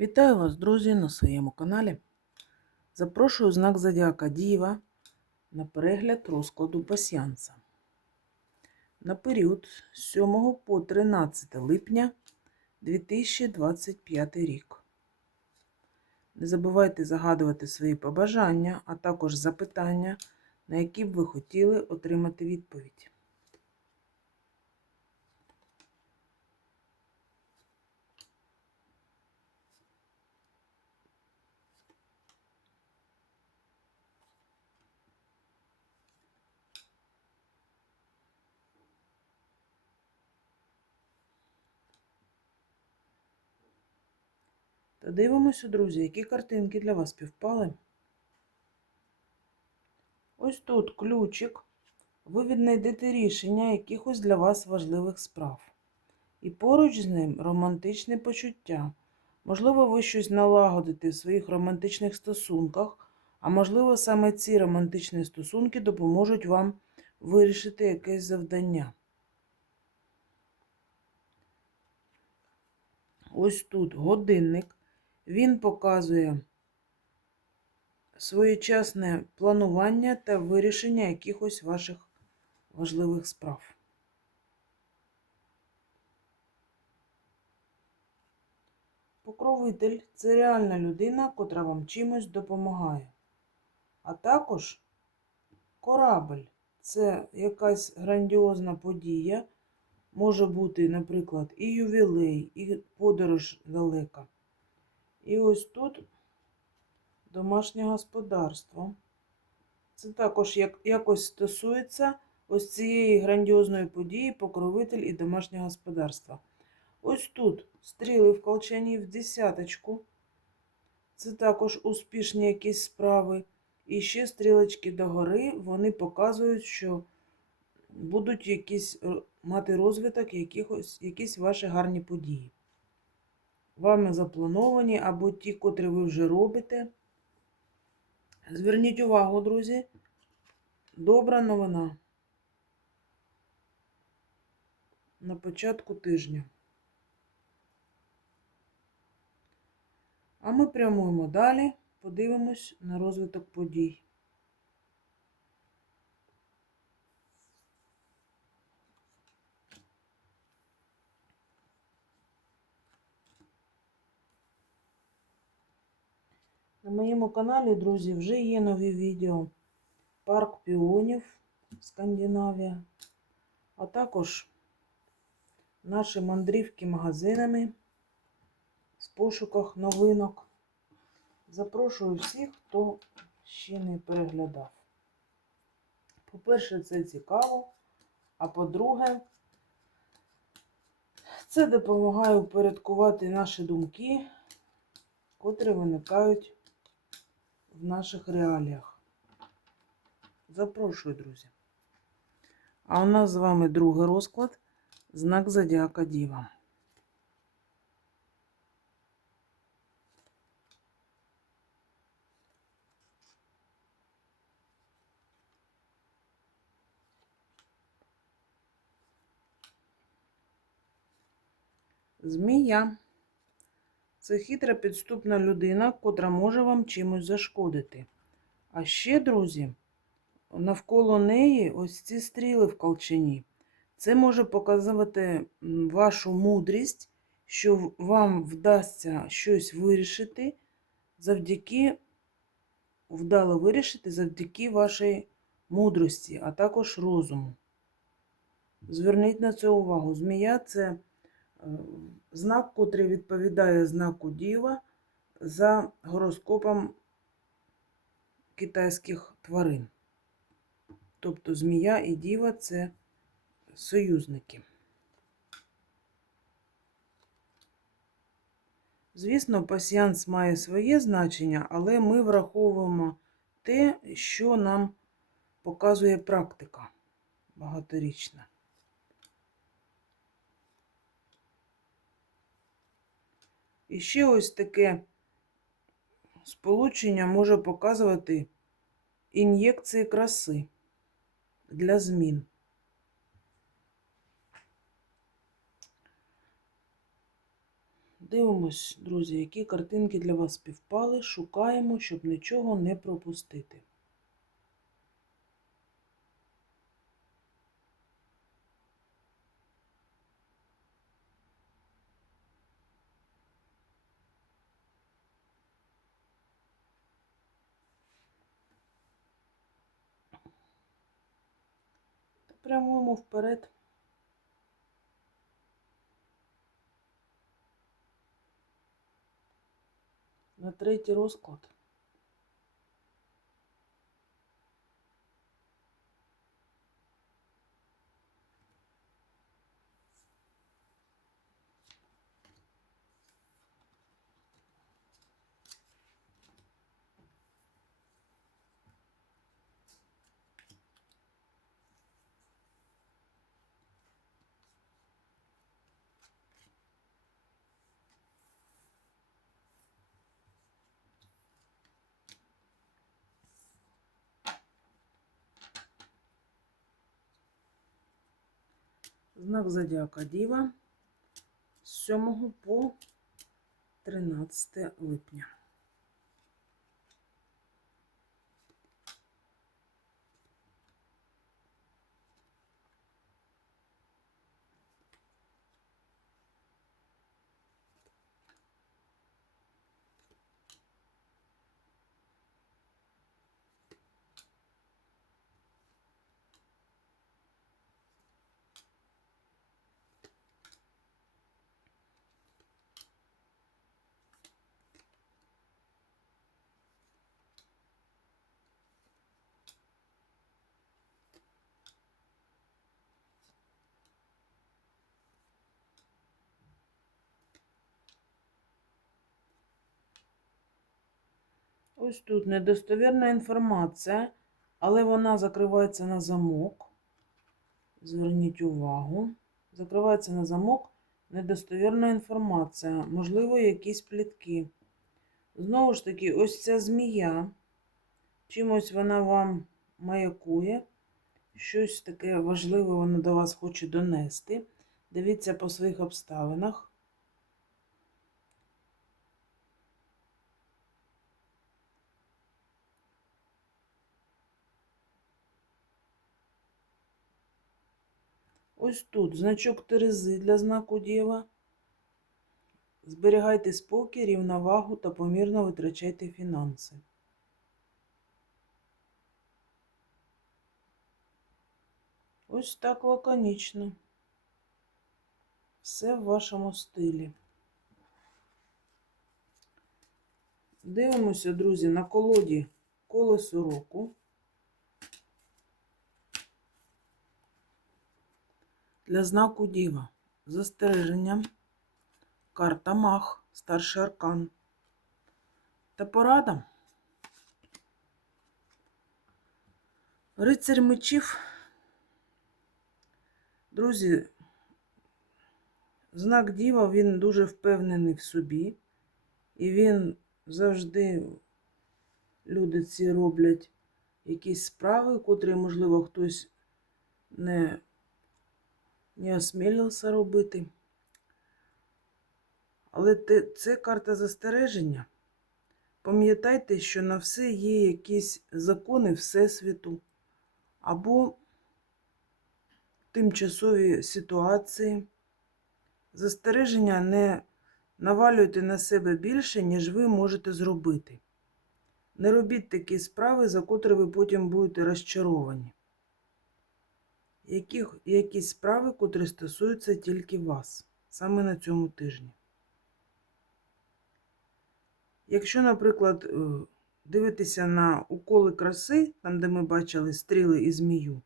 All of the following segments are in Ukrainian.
Вітаю вас, друзі, на своєму каналі. Запрошую знак Зодіака Діва на перегляд розкладу пасіанса. На період з 7 по 13 липня 2025 рік. Не забувайте загадувати свої побажання, а також запитання, на які б ви хотіли отримати відповідь. Дивимося, друзі, які картинки для вас співпали. Ось тут ключик. Ви віднайдете рішення якихось для вас важливих справ. І поруч з ним романтичне почуття. Можливо, ви щось налагодите в своїх романтичних стосунках, а можливо, саме ці романтичні стосунки допоможуть вам вирішити якесь завдання. Ось тут годинник. Він показує своєчасне планування та вирішення якихось ваших важливих справ. Покровитель це реальна людина, котра вам чимось допомагає. А також корабль це якась грандіозна подія. Може бути, наприклад, і ювілей, і подорож далека. І ось тут домашнє господарство. Це також як, якось стосується ось цієї грандіозної події покровитель і домашнє господарство. Ось тут стріли в колчані в десяточку. Це також успішні якісь справи. І ще стрілочки догори, вони показують, що будуть якісь мати розвиток якихось, якісь ваші гарні події. Вами заплановані або ті, котрі ви вже робите. Зверніть увагу, друзі. Добра новина на початку тижня. А ми прямуємо далі, подивимось на розвиток подій. Моєму каналі, друзі, вже є нові відео. Парк піонів Скандинавія, а також наші мандрівки магазинами з пошуках новинок. Запрошую всіх, хто ще не переглядав. По-перше, це цікаво, а по-друге, це допомагає упорядкувати наші думки, котрі виникають в наших реаліях. Запрошую, друзі. А у нас з вами другий розклад знак Зодіака Діва. Змія. Це хитра підступна людина, котра може вам чимось зашкодити. А ще, друзі, навколо неї ось ці стріли в колчані. Це може показувати вашу мудрість, що вам вдасться щось вирішити завдяки, вдало вирішити завдяки вашій мудрості, а також розуму. Зверніть на це увагу. Змія це знак, котрий відповідає знаку Діва за гороскопом китайських тварин. Тобто змія і діва це союзники. Звісно, пасіянс має своє значення, але ми враховуємо те, що нам показує практика багаторічна. І ще ось таке сполучення може показувати ін'єкції краси для змін. Дивимось, друзі, які картинки для вас співпали. Шукаємо, щоб нічого не пропустити. Прямуємо вперед. На третій розклад. Знак Зодіака Діва з 7 по 13 липня. Ось тут недостовірна інформація, але вона закривається на замок. Зверніть увагу. Закривається на замок недостовірна інформація, можливо, якісь плітки. Знову ж таки, ось ця змія. Чимось вона вам маякує. Щось таке важливе вона до вас хоче донести. Дивіться по своїх обставинах. Ось тут значок Терези для знаку Дєва. Зберігайте спокій, рівновагу та помірно витрачайте фінанси. Ось так лаконічно. Все в вашому стилі. Дивимося, друзі, на колоді колесо року. Для знаку Діва. Застереження. Карта Мах, старший аркан. Та порада. Рицарь мечів. Друзі, знак Діва, він дуже впевнений в собі. І він завжди, люди ці роблять якісь справи, котрі, можливо, хтось не не осмілився робити. Але це карта застереження. Пам'ятайте, що на все є якісь закони Всесвіту або тимчасові ситуації. Застереження не навалюйте на себе більше, ніж ви можете зробити. Не робіть такі справи, за котрі ви потім будете розчаровані яких, якісь справи, котрі стосуються тільки вас, саме на цьому тижні. Якщо, наприклад, е, дивитися на уколи краси, там, де ми бачили стріли і змію,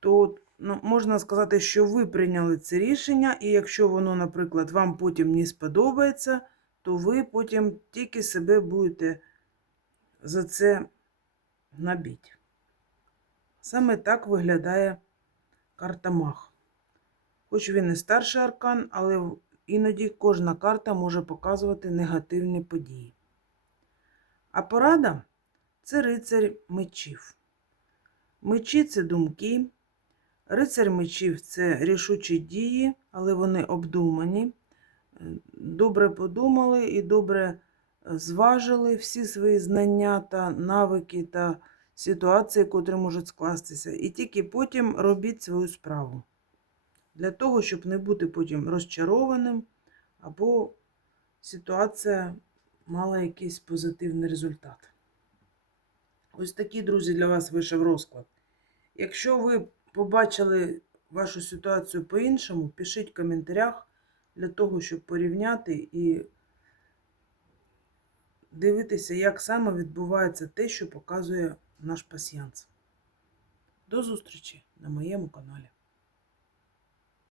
то ну, можна сказати, що ви прийняли це рішення, і якщо воно, наприклад, вам потім не сподобається, то ви потім тільки себе будете за це набіть. Саме так виглядає карта Мах. Хоч він і старший аркан, але іноді кожна карта може показувати негативні події. А порада це рицарь мечів. Мечі це думки. Рицарь мечів це рішучі дії, але вони обдумані. е, добре подумали і добре е, зважили всі свої знання та навики та ситуації, котрі можуть скластися, і тільки потім робіть свою справу. Для того, щоб не бути потім розчарованим, або ситуація мала якийсь позитивний результат. Ось такий, друзі, для вас вийшов розклад. Якщо ви побачили вашу ситуацію по-іншому, пишіть в коментарях для того, щоб порівняти і дивитися, як саме відбувається те, що показує наш пасіянс. До зустрічі на моєму каналі.